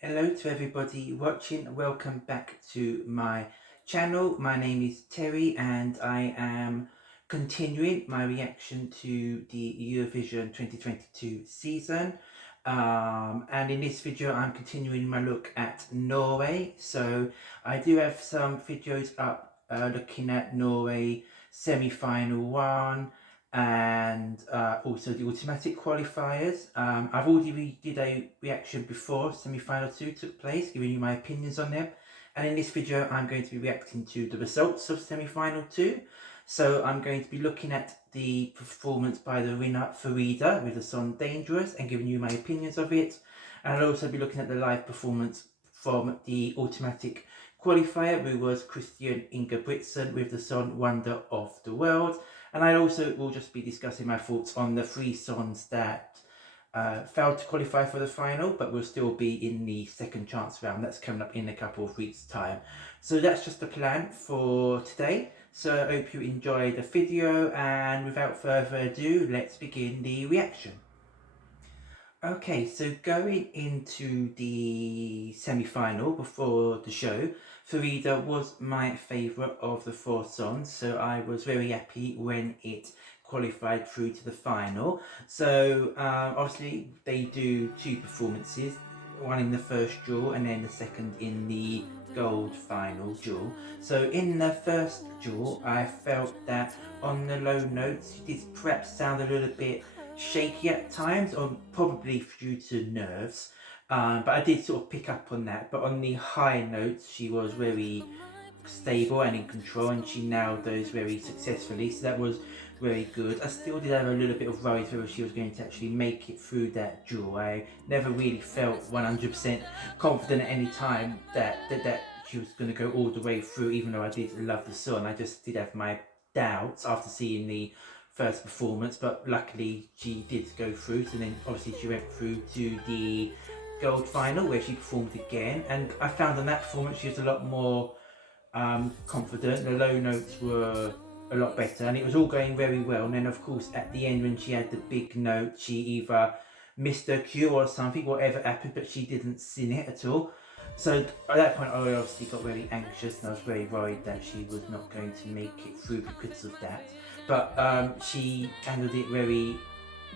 Hello to everybody watching. Welcome back to my channel. My name is Terry and I am continuing my reaction to the Eurovision 2022 season. And in this video I'm continuing my look at Norway. So I do have some videos up looking at Norway semi-final one and also the automatic qualifiers. I've already did a reaction before semi-final 2 took place, giving you my opinions on them, and in this video I'm going to be reacting to the results of semi-final 2. So I'm going to be looking at the performance by the winner Farida with the song Dangerous and giving you my opinions of it, and I'll also be looking at the live performance from the automatic qualifier, who was Christian Ingebrigtsen with the song Wonder of the World. And I also will just be discussing my thoughts on the 3 songs that failed to qualify for the final, but will still be in the second chance round. That's coming up in a couple of weeks' time. So that's just the plan for today. So I hope you enjoy the video, and without further ado, let's begin the reaction. Okay, so going into the semi-final before the show, Farida was my favourite of the 4 songs, so I was very happy when it qualified through to the final. So obviously they do 2 performances, one in the first duel and then the second in the gold final duel. So in the first duel I felt that on the low notes it did perhaps sound a little bit shaky at times, or probably due to nerves, but I did sort of pick up on that. But on the high notes she was very stable and in control, and she nailed those very successfully, so that was very good. I still did have a little bit of worries whether she was going to actually make it through that duel. I never really felt 100% confident at any time that she was going to go all the way through, even though I did love the song. I just did have my doubts after seeing the first performance, but luckily she did go through. So then obviously she went through to the gold final where she performed again, and I found on that performance she was a lot more confident. The low notes were a lot better and it was all going very well. And then of course at the end when she had the big note, she either missed her cue or something, whatever happened, but she didn't sing it at all. So at that point I obviously got very anxious and I was very worried that she was not going to make it through because of that. But she handled it very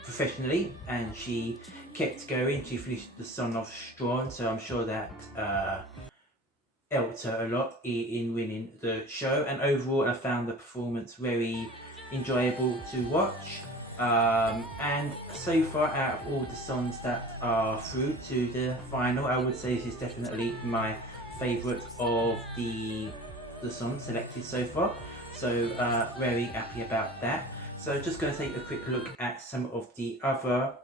professionally and she kept going. She finished the song off strong, so I'm sure that helped her a lot in winning the show. And overall I found the performance very enjoyable to watch. And so far, out of all the songs that are through to the final, I would say this is definitely my favourite of the songs selected so far. So very happy about that. So just going to take a quick look at some of the other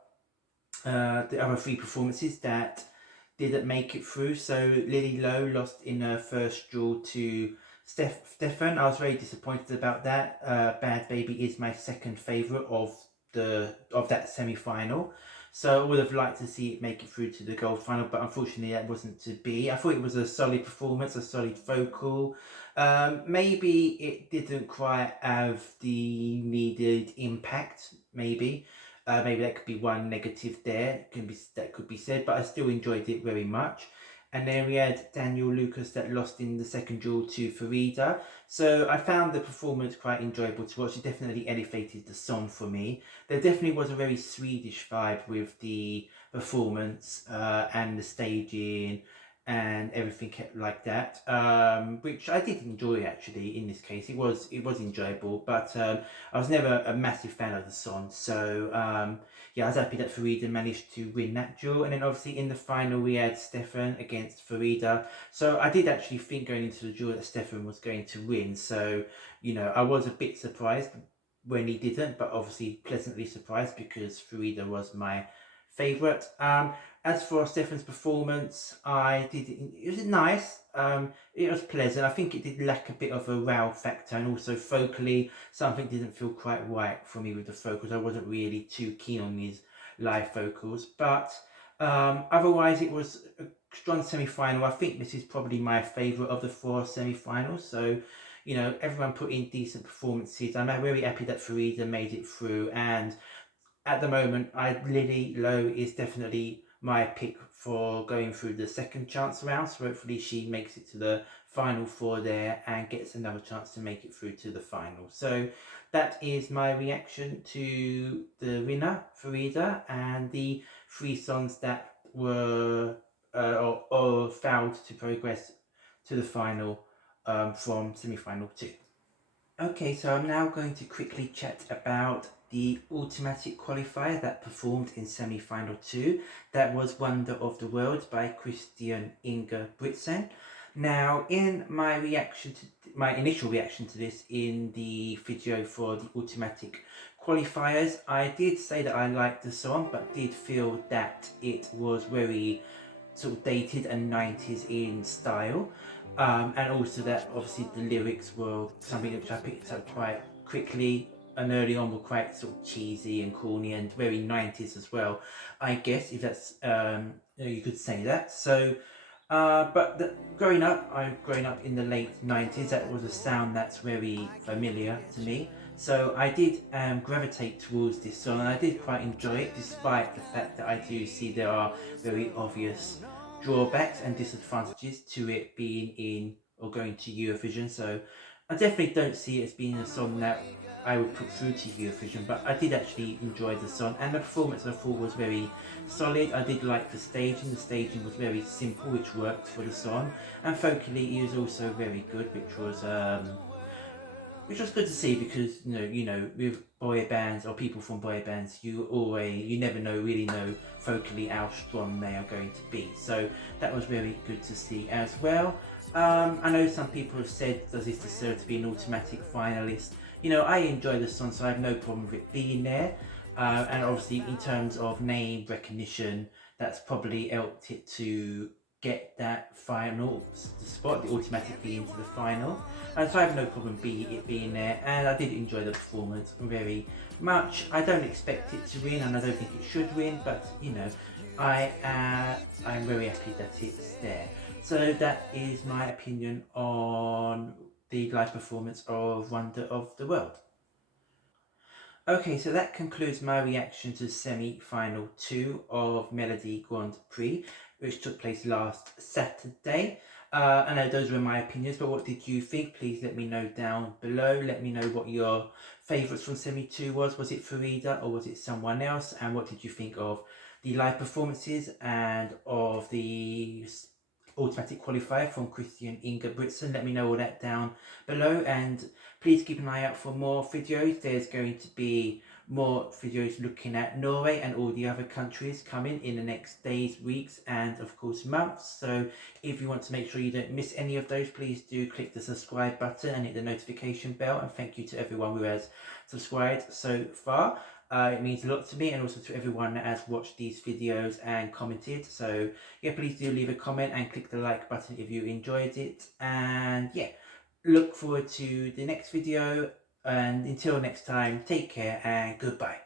3 performances that didn't make it through. So Lily Lowe lost in her first duel to Stefan. I was very disappointed about that. Bad Baby is my second favourite of that semi-final, so I would have liked to see it make it through to the gold final, but unfortunately that wasn't to be. I thought it was a solid performance, a solid vocal. Maybe it didn't quite have the needed impact, maybe that could be one negative there, that could be said, but I still enjoyed it very much. And then we had Daniel Lucas that lost in the second duel to Farida. So I found the performance quite enjoyable to watch. It definitely elevated the song for me. There definitely was a very Swedish vibe with the performance and the staging and everything like that, which I did enjoy actually. In this case, it was enjoyable, but I was never a massive fan of the song. So yeah, I was happy that Farida managed to win that duel. And then obviously in the final we had Stefan against Farida. So I did actually think going into the duel that Stefan was going to win. So you know, I was a bit surprised when he didn't, but obviously pleasantly surprised because Farida was my favourite. As for Stefan's performance, it was nice. It was pleasant. I think it did lack a bit of a wow factor, and also vocally something didn't feel quite right for me with the vocals. I wasn't really too keen on these live vocals, but otherwise it was a strong semi-final. I think this is probably my favourite of the 4 semi-finals. So you know, everyone put in decent performances. I'm very happy that Farida made it through, and at the moment, Lily Lowe is definitely my pick for going through the second chance round. So hopefully she makes it to the final four there and gets another chance to make it through to the final. So that is my reaction to the winner, Farida, and the three songs that were or failed to progress to the final from semi-final 2. Okay, so I'm now going to quickly chat about the automatic qualifier that performed in semi-final 2. That was Wonder of the World by Christian Ingebrigtsen. Now, in my initial reaction to this in the video for the automatic qualifiers, I did say that I liked the song, but did feel that it was very sort of dated and 90s in style. And also that obviously the lyrics were something which I picked up quite quickly and early on were quite sort of cheesy and corny and very 90s as well, I guess, if that's you could say that. So growing up, I've grown up in the late 90s. That was a sound that's very familiar to me. So I did gravitate towards this song and I did quite enjoy it, despite the fact that I do see there are very obvious drawbacks and disadvantages to it being in or going to Eurovision. So I definitely don't see it as being a song that I would put through to Eurovision, but I did actually enjoy the song and the performance I thought was very solid. I did like the staging was very simple, which worked for the song, and vocally it was also very good, which was good to see, because you know with boy bands or people from boy bands, you never really know vocally how strong they are going to be. So that was very good to see as well. I know some people have said, does this deserve to be an automatic finalist? I enjoy the song, so I have no problem with it being there. And obviously in terms of name recognition, that's probably helped it to get that final spot, the automatically into the final. And so I have no problem it being there, and I did enjoy the performance very much. I don't expect it to win, and I don't think it should win, but I'm very happy that it's there. So that is my opinion on the live performance of Wonder of the World. Okay, so that concludes my reaction to semi-final 2 of Melodi Grand Prix, which took place last Saturday. I know those were my opinions, but what did you think? Please let me know down below. Let me know what your favourites from Semi 2 was. Was it Farida or was it someone else? And what did you think of the live performances and of the automatic qualifier from Christian Ingebrigtsen? Let me know all that down below, and please keep an eye out for more videos. There's going to be more videos looking at Norway and all the other countries coming in the next days, weeks, and of course months. So if you want to make sure you don't miss any of those, please do click the subscribe button and hit the notification bell, and thank you to everyone who has subscribed so far. It means a lot to me, and also to everyone that has watched these videos and commented. So yeah, please do leave a comment and click the like button if you enjoyed it. And yeah, look forward to the next video, and until next time, take care and goodbye.